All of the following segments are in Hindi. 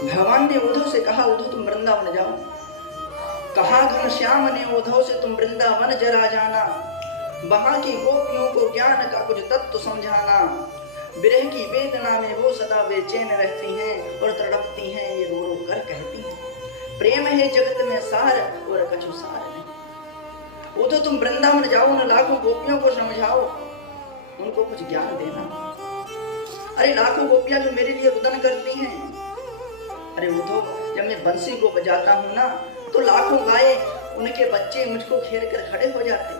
भगवान ने उद्धव से कहा, उद्धव तुम वृंदावन जाओ। कहा घनश्याम ने उद्धव से, तुम वृंदावन जरा जाना, वहां की गोपियों को ज्ञान का कुछ तत्व समझाना। विरह की वेदना में वो सदा बेचैन रहती हैं और तड़पती हैं, ये रो रो कर कहती हैं, प्रेम है जगत में सार और कछु सार नहीं। वो तो तुम वृंदावन जाओ, न लाखों गोपियों को समझाओ, उनको कुछ ज्ञान देना। अरे लाखों गोपियां जो मेरे लिए रुदन करती हैं, अरे वो तो जब मैं बंसी को बजाता हूँ ना, तो लाखों गाय उनके बच्चे मुझको घेर कर खड़े हो जाते,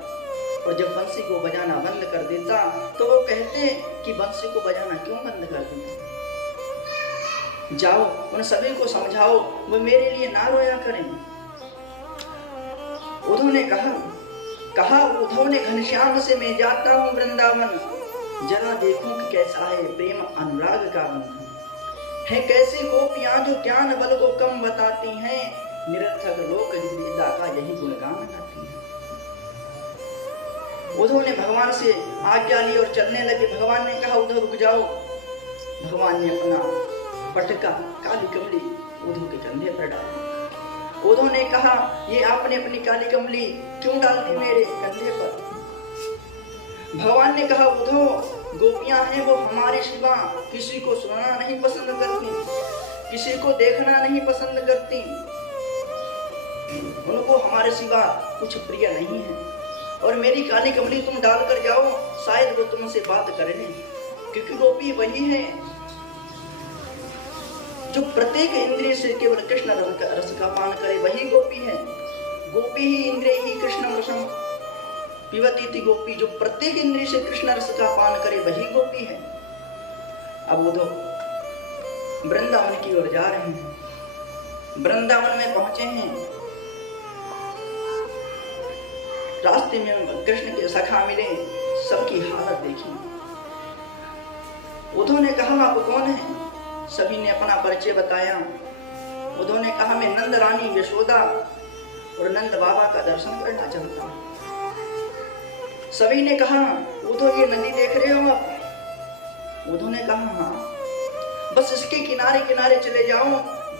और जब बंसी को बजाना बंद कर देता तो वो कहते कि बंसी को बजाना क्यों बंद कर दिया। जाओ उन सभी को समझाओ, वो मेरे लिए ना रोया करें। उद्धव ने कहा उद्धव ने घनश्याम से, मैं जाता हूँ वृंदावन, जरा देखूं कि कैसा है प्रेम अनुराग का बंधन है। कैसे गोपियां जो ज्ञान बल को कम बताती हैं, निरर्थक लोक विद्या का यही गुणगान गाती हैं। उद्धव ने भगवान से आज्ञा ली और चलने लगे। भगवान ने कहा, उद्धव रुक जाओ। भगवान ने अपना पटका काली कमली उद्धव के कंधे पर डाली। उद्धव ने कहा, ये आपने अपनी काली कमली क्यों डाल दी मेरे कंधे पर। भगवान ने कहा, उद्धव गोपियां हैं वो हमारे सिवा किसी को सुनना नहीं पसंद करती, किसी को देखना नहीं पसंद करती, उनको हमारे सिवा कुछ प्रिय नहीं है। और मेरी काली कमली तुम डालकर जाओ, शायद वो तुमसे बात कर लें, क्योंकि गोपी वही है जो प्रत्येक इंद्रिय से केवल कृष्ण रस का पान करे, वही गोपी है। गोपी ही इंद्रिय ही कृष्ण रसम पिबती थी गोपी, जो प्रत्येक इंद्रिय से कृष्ण रस का पान करे वही गोपी है। अब वो तो वृंदावन की ओर जा रहे हैं। वृंदावन में पहुंचे हैं, रास्ते में कृष्ण के सखा मिले, सबकी हालत देखी। उद्धव ने कहा, आप कौन हैं? सभी ने अपना परिचय बताया। उद्धव ने कहा, मैं नंद रानी यशोदा और नंद बाबा का दर्शन करना चाहता हूँ। सभी ने कहा, उद्धव ये नदी देख रहे हो आप? उद्धव ने कहा, हाँ। बस इसके किनारे किनारे चले जाओ,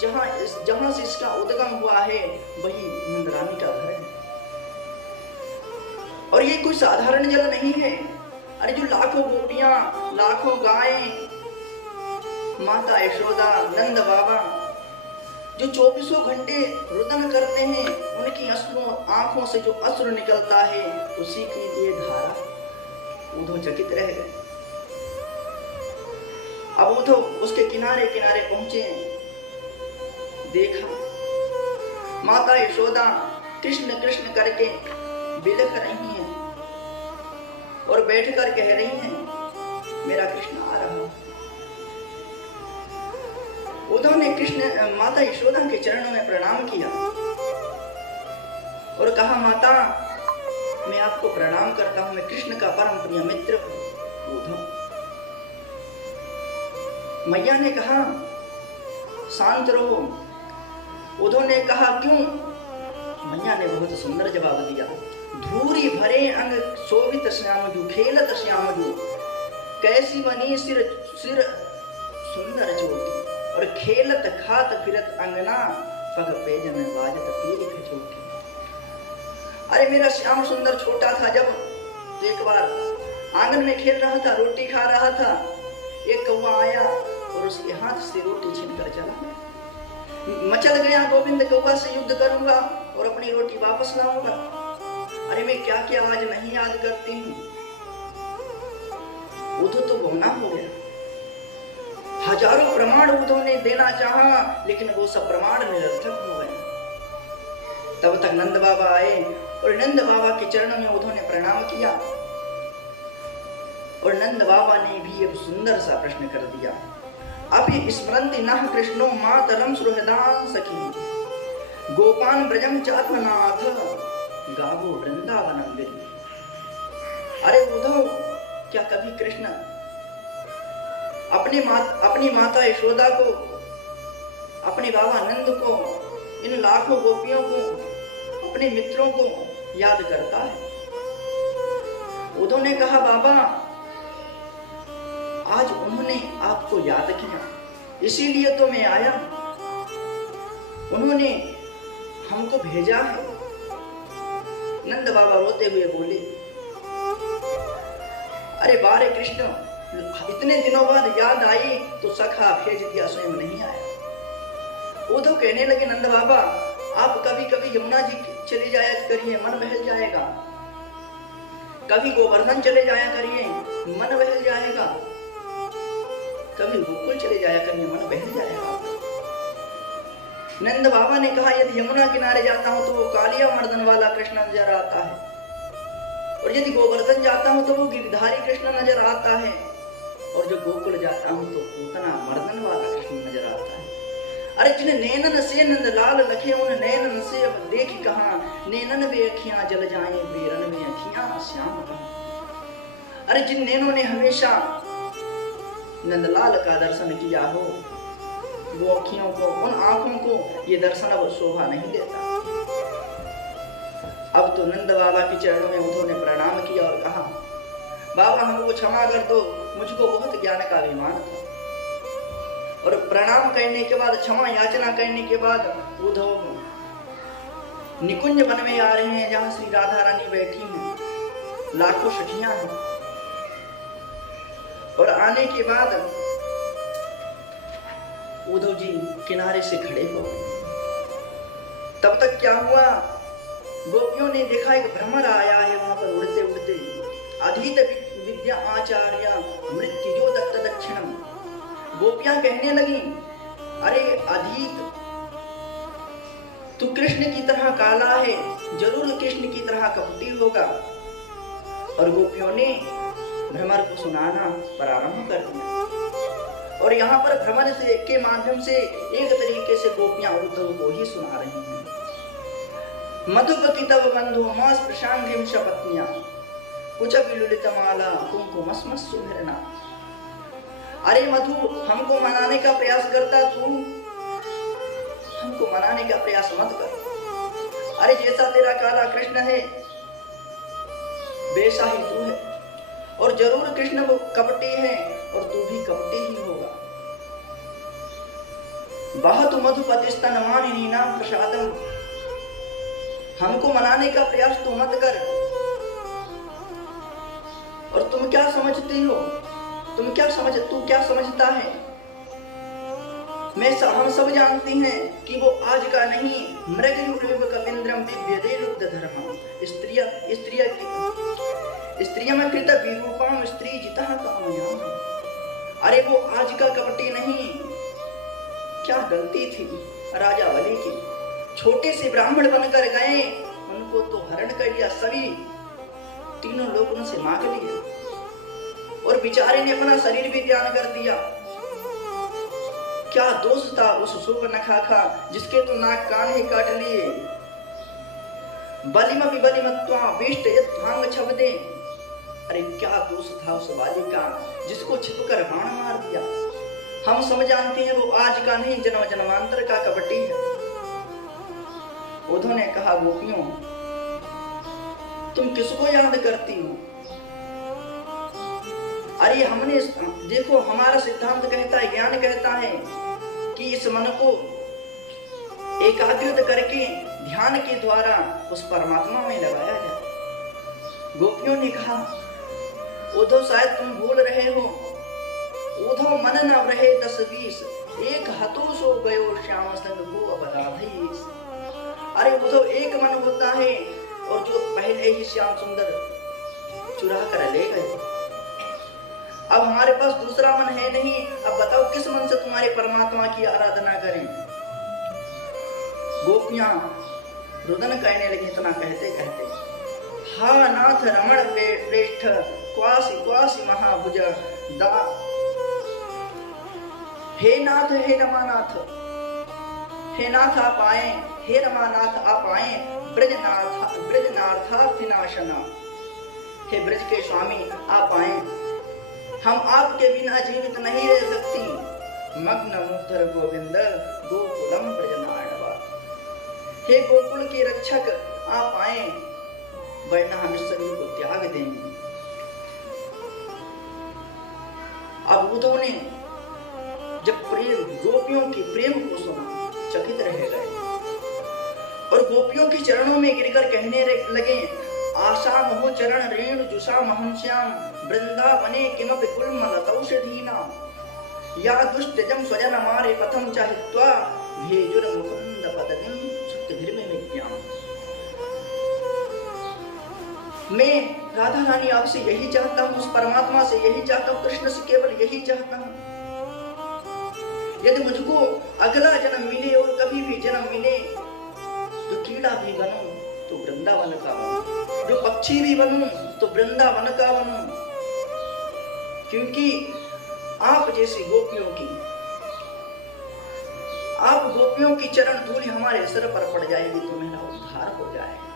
जहां से इसका उद्गम हुआ है वही नंद रानी का घर है। और ये कोई साधारण जल नहीं है। अरे जो लाखों गोपियां, लाखों गायें, माता यशोदा, नंद बाबा जो 24 घंटे रुदन करते हैं, उनकी आंखों से जो अश्रु निकलता है, उसी की ये धारा। उद्धव चकित रह गए। अब उद्धव उसके किनारे किनारे पहुंचे, देखा माता यशोदा कृष्ण कृष्ण करके बिलख रही हैं और बैठकर कह रही हैं, मेरा कृष्ण आ रहा। उद्धव ने कृष्ण माता यशोदा के चरणों में प्रणाम किया और कहा, माता मैं आपको प्रणाम करता हूं, मैं कृष्ण का परम प्रिय मित्र हूं। उद्धव, मैया ने कहा, शांत रहो। उद्धव ने कहा, क्यों? मैया ने बहुत सुंदर जवाब दिया, धूरी भरे अंग शोभित श्यामजू, खेलत श्यामजू, कैसी बनी सिर सुंदर ज्योति, और खेलत खात फिरत अंगना, पग पेजन बाजत पीर खजोटी। अरे मेरा श्याम सुंदर छोटा था जब, तो एक बार आंगन में खेल रहा था, रोटी खा रहा था, एक कौवा आया और उसके हाथ से रोटी छीनकर चला। मचल गया गोविंद, कौवा से युद्ध करूंगा और अपनी रोटी वापस लाऊंगा। अरे मैं क्या क्या आज नहीं याद करती हूँ। उद्धव तो गुमनाम हो गया। हजारों प्रमाण उद्धव ने देना चाहा, लेकिन वो सब प्रमाण निरर्थक हो गए। तब तक नंद बाबा आए और नंद बाबा के चरणों में उद्धव ने प्रणाम किया, और नंद बाबा ने भी एक सुंदर सा प्रश्न कर दिया, अपि स्मरन्ति नः कृष्णो मातरम सुहृदां सखी, गोपान ब्रजम चात्मनाथ, गावो वृंदावनम गिरि। अरे उद्धव, क्या कभी कृष्ण अपनी माता यशोदा को, अपने बाबा नंद को, इन लाखों गोपियों को, अपने मित्रों को याद करता है? उद्धव ने कहा, बाबा आज उन्होंने आपको याद किया, इसीलिए तो मैं आया। उन्होंने हमको भेजा है। नंद बाबा रोते हुए बोले, अरे बारे कृष्ण, इतने दिनों बाद याद आई तो सखा भेज दिया, स्वयं नहीं आया। उद्धव कहने लगे, नंद बाबा आप कभी कभी यमुना जी चले जाया करिए, मन बहल जाएगा। कभी गोवर्धन चले जाया करिए, मन बहल जाएगा। कभी गोकुल चले जाया करिए, मन बहल जाएगा। नंद बाबा ने कहा, यदि यमुना किनारे जाता हूं तो वो कालिया मर्दन वाला कृष्ण नजर आता है, और यदि गोवर्धन जाता हूं तो वो गिरधारी कृष्ण नजर आता है, और जो गोकुल जाता हूं तो पूतना मर्दन वाला कृष्ण नजर आता है। अरे जिन नैनन से नंद लाल लखे, उन नैनन से अब देख कहां, नैनन वे अखियां जल जाएं, बेरन में अखियां श्याम कहां। अरे जिन नैनों ने हमेशा नंदलाल का दर्शन किया हो, वो अखियों को, उन आंखों को ये दर्शन अब शोभा नहीं देता। अब तो नंद बाबा के चरणों में उद्धव ने प्रणाम किया और कहा, बाबा हमको क्षमा कर दो, मुझको बहुत ज्ञान का अभिमान था। और प्रणाम करने के बाद, क्षमा याचना करने के बाद उद्धव निकुंज वन में आ रहे हैं, जहां श्री राधा रानी बैठी हैं, लाखों सखियां हैं। और आने के बाद उद्धव जी किनारे से खड़े हो गए। तब तक क्या हुआ, गोपियों ने देखा एक भ्रमर आया है वहां पर उड़ते उड़ते। अधीत विद्या आचार्य मृत्युजो दत्त दक्षिणम। गोपियां कहने लगी, अरे अधीत, तू कृष्ण की तरह काला है, जरूर कृष्ण की तरह कपटी होगा। और गोपियों ने भ्रमर को सुनाना प्रारंभ कर दिया। और यहाँ पर भ्रमर से के माध्यम से एक तरीके से गोपियां उद्धव को ही सुना रही हैं। मधुपति तव बंधु मास प्रशांतिम शपत्न्या, कुछ विलुलित माला कुमकुमस्मस् सुभरना। अरे मधु, हमको मनाने का प्रयास करता तू, हमको मनाने का प्रयास मत कर। अरे जैसा तेरा काला कृष्ण है वैसा ही तू है, और जरूर कृष्ण वो कपटी है और तू भी कपटी ही होगा। बहुत मधुपतिस्तन मानिनी नाम प्रसादम। हमको मनाने का प्रयास तू मत कर। और तुम क्या समझती हो, तू क्या समझता है? हम सब जानती हैं कि वो आज का नहीं, मृगयुगलिव कविंद्रम दिव्यते लुब्ध धर्मम। स्त्रियम कृत विरूपम स्त्री जितः कामयाम। अरे वो आज का कपटी नहीं। क्या गलती थी राजा बलि की, छोटे से ब्राह्मण बनकर गए, उनको तो हरण कर लिया, सभी तीनों लोग उनसे मांग लिए, और बेचारे ने अपना शरीर भी त्याग कर दिया। क्या दोष था उस शोक नखा का, जिसके तो नाक कान ही काट लिए। बलिम विबलिमत्वा वेष्ट यद्भांग छबदे। अरे क्या दोष था उस बाली का, जिसको छिपकर बाण मार दिया। हम सब जानते हैं वो आज का नहीं, जन्म जन्मांतर का कपटी है। उद्धव ने कहा, गोपियों तुम किसको याद करती हो? अरे हमने देखो, हमारा सिद्धांत कहता है, ज्ञान कहता है कि इस मन को एकाग्रित करके ध्यान के द्वारा उस परमात्मा में लगाया जाए। गोपियों ने कहा, उद्धव शायद तुम भूल रहे हो, उद्धव मन न रहे 10-20, एक हतो सो गयो श्याम संग को अबराधीस। अरे उद्धव एक मन होता है, और जो पहले ही श्याम सुंदर चुरा कर ले गए। अब हमारे पास दूसरा मन है नहीं। अब बताओ किस मन से तुम्हारे परमात्मा की आराधना करें? गोपियां रुदन कहने लगी, इतना कहते कहते, हा नाथ रमण प्रेष्ठ क्वासी क्वासी महाभुज दा। हे नाथ, हे रमानाथ, हे नाथ आप आए, हे रमानाथ आप आए, ब्रजनाथार्थिनाशना। हे ब्रज के स्वामी आप आए, हम आपके बिना जीवित नहीं रह सकती। मग्न मुग्धर गोविंद गोकुलम ब्रजनार्णवा। हे गोकुल के रक्षक आप आए, वरना हम इस शरीर को त्याग देंगे। अब उद्धव ने जब गोपियों के प्रेम को सुना, चकित रह गए और गोपियों के चरणों में गिरकर कहने लगे, आशा मोह चरण रेणु जुषा महंश्याम वृंदावने किमपि गुल्मलतौषधीनां या दुष्टजम स्वजन मारे पथम चाहित्वा भेजुर मुकुंद पदनिम सुक्तिभिर्मिमित्याम। मैं राधा रानी आपसे यही चाहता हूँ, उस परमात्मा से यही चाहता हूँ, कृष्ण से केवल यही चाहता हूँ। यदि मुझको अगला जन्म मिले और कभी भी जन्म मिले तो कीड़ा भी बनूं तो वृंदावन का बनूं, जो पक्षी भी बनूं तो वृंदावन का बनूं, क्योंकि आप जैसी गोपियों की चरण धूलि हमारे सिर पर पड़ जाएगी तो मेरा उद्धार हो जाएगा।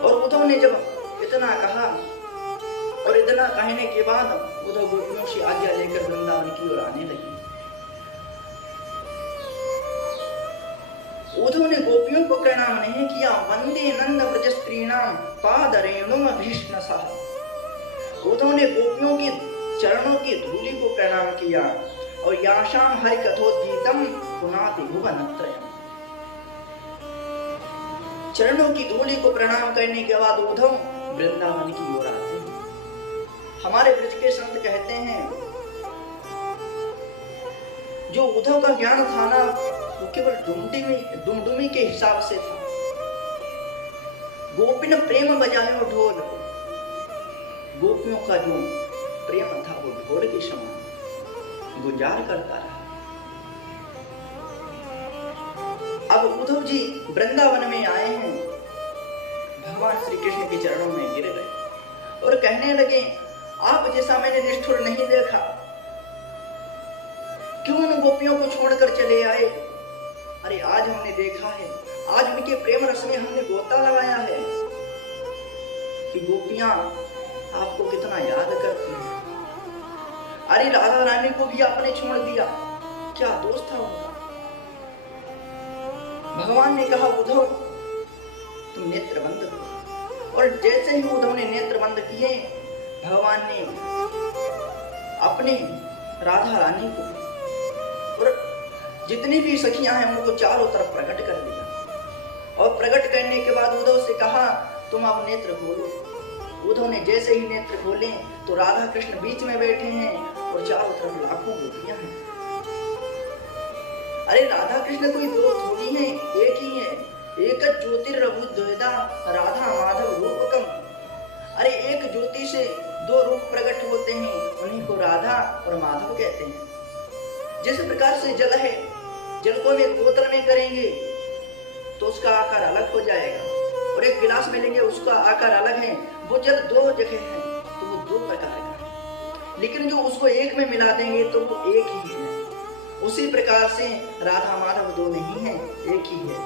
और उद्धव ने जब इतना कहा और इतना कहने के बाद उद्धव गोपियों से आज्ञा लेकर वृंदावन की ओर आने लगी। उद्धव ने गोपियों को प्रणाम नहीं किया, वंदे नंद व्रज स्त्रीणाम पाद रेणुम भीष्णसः। उद्धव ने गोपियों की चरणों की धूलि को प्रणाम किया और याशाम हरि कथोद्गीतम पुनाति भुवनत्रयम्। चरणों की धूलि को प्रणाम करने के बाद उद्धव वृंदावन की ओर आते हैं। हमारे ब्रज के संत कहते हैं, जो उद्धव का ज्ञान था ना वो केवल डुमडुमी के हिसाब से था। गोपिन प्रेम बजायो ढोल, गोपियों का जो प्रेम था वो ढोल के समान गुंजार करता रहा। अब उद्धव जी वृंदावन में आए हैं, भगवान श्री कृष्ण के चरणों में गिर गए और कहने लगे, आप जैसा मैंने निष्ठुर नहीं देखा, क्यों उन गोपियों को छोड़कर चले आए? अरे आज हमने देखा है, आज उनके प्रेम रस में हमने गोता लगाया है कि गोपियां आपको कितना याद करती हैं। अरे राधा रानी को भी आपने छोड़ दिया, क्या दोष था उनका? भगवान ने कहा, उद्धव तुम नेत्र बंद करो। और जैसे ही उद्धव ने नेत्र बंद किए, भगवान ने अपने राधा रानी को और जितनी भी सखियां हैं उनको चारों तरफ प्रकट कर दिया। और प्रकट करने के बाद उद्धव से कहा, तुम अब नेत्र खोलो। उद्धव ने जैसे ही नेत्र खोले तो राधा कृष्ण बीच में बैठे हैं और चारों तरफ लाखों गोपियां हैं। अरे राधा कृष्ण कोई दो थोड़ी है, एक ही है। एक ज्योतिर्बुद्धिदा राधा माधव रूपकम। अरे एक ज्योति से दो रूप प्रकट होते हैं, उन्हीं को राधा और माधव कहते हैं। जिस प्रकार से जल है, जल को एक बोतल में करेंगे तो उसका आकार अलग हो जाएगा, और एक गिलास में लेंगे उसका आकार अलग है। वो जल दो जगह है तो वो दो प्रकार का है, लेकिन जो उसको एक में मिला देंगे तो वो एक ही है। उसी प्रकार से राधा माधव दो नहीं है, एक ही है।